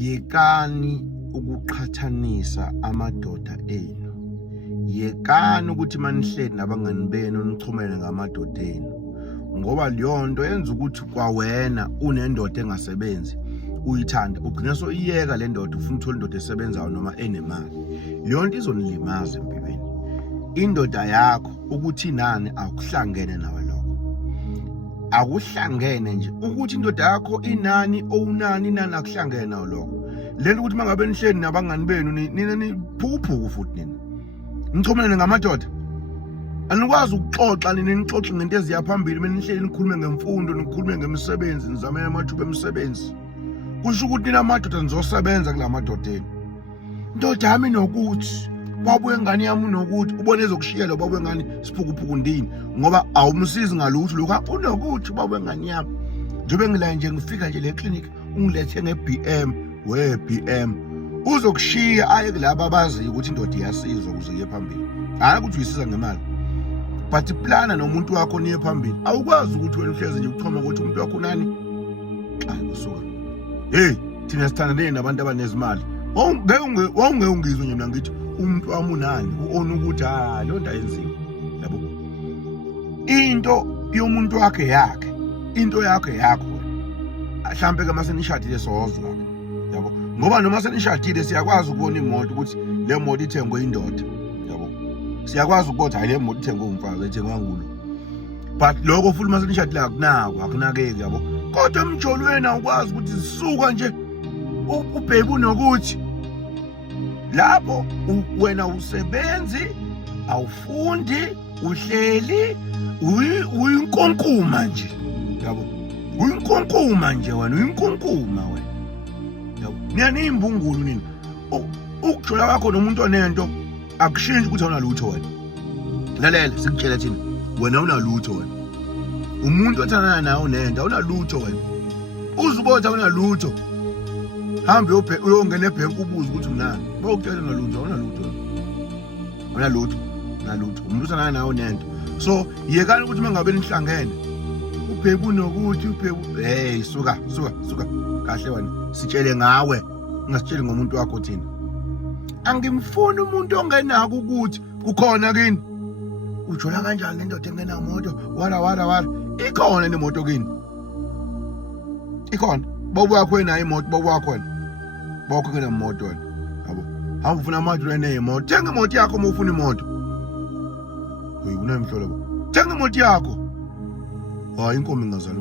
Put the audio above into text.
Yekani ukuqhathanisa amadoda enu. Yekani ukuthi manihleli nabangani benu nichumele ngamadoda enu. Ngoba leyo nto yenza ukuthi kwawena unendoda engasebenzi uyithanda ugcina soyiyeka le ndoda ufuna uthola indoda esebenzayo noma enemali. Leyo nto izonilimaza empilweni. Indoda yakho ukuthi nani akuhlangene nawe lokho. Akuhlangene nje ukuthi indoda yakho inani owunani nani akuhlangene nawe lokho. Lento ukuthi mangabe nihleli nabangani benu nina niphuphuku futhi nina. Nichumene ngamadoda. Anikwazi ukuxoxa nixoxe ngento eziyaphambili menihleli nikhulume ngemfundo nikhulume ngemisebenzi nizamela amathuba emisebenzi. Kusho ukuthi nina amadoda nizosebenza kula madoda enu. Ndoda yami nokuthi babuye ngani yami nokuthi ubone ezokushiyela babuye ngani siphukuphuku ndini ngoba awumsizi ngalutho lokho unokuthi babuye ngani yami. Njobe ngila nje ngifika nje le clinic ungilethe ngeBM we BM uzokushiya aye kulabo abaziyo ukuthi indoda iyasizwa ukuze iye phambili. Hayi ukuthi uyisiza ngemali. But plana nomuntu wakho niye phambili. Awukwazi ukuthi wena uhleze nje ukuthoma ukuthi umuntu wakho nani? Xa usuka. Hey, thina sithandane nabantu abanezimali. Wawungeke ungizwe nje mina ngithi umuntu wami unani uona ukuthi lo nto ayenziwe. Yabo. Into yomuntu wakhe yakhe. Into yakhe yakho. Mhlambe ke mase nishadile sozwa. Yabo. Ngoba noma senishadile siyakwazi ukubona imoto ukuthi le moto ithengwe indoda. Yabo. Siyakwazi ukubona hayi le moto ithengwe umfazi ethengwa ngulo. But lokho futhi mase nishadile akunakeki yabo. Kodwa emjolweni awukwazi ukuthi zisuka nje ubhebe unokuthi lapho wena usebenzi awufundi uhleli uyinkonkuma nje yabo. Uyinkonkuma nje wena uyinkonkuma wena. Yabo. Niyani imbungulu nini. Ukujola wakho nomuntu onento akushintshi ukuthi awunalutho wena. Lalela sikutshela thina wena unalutho wena. Umuntu othandana nawe unento awunalutho wena. Uzubotha awunalutho. Hambe uyongena ebhenki ubuze ukuthi unani. Bawukutshela unalutho awunalutho. Unalutho. Nalutho. Umuntu othandana nawe unento. So yekani ukuthi mangabe nihlangene ubheke unokuthi ubheke hey suka kahle wena sitshele ngawe ungasitsheli ngomuntu wakho thina. Angimfuni umuntu ongenako ukuthi kukhona kini ujola kanjani le ndoda engenamoto wala ikhona nemoto kini ikhona bobu wakho enayo imoto bobu wakho wena bokho kenemoto wena yabo hamba ufuna amanje unemoto thenga imoto yakho uma ufuna imoto hey unemhlolo thenga imoto yakho hayi inkomo ingazala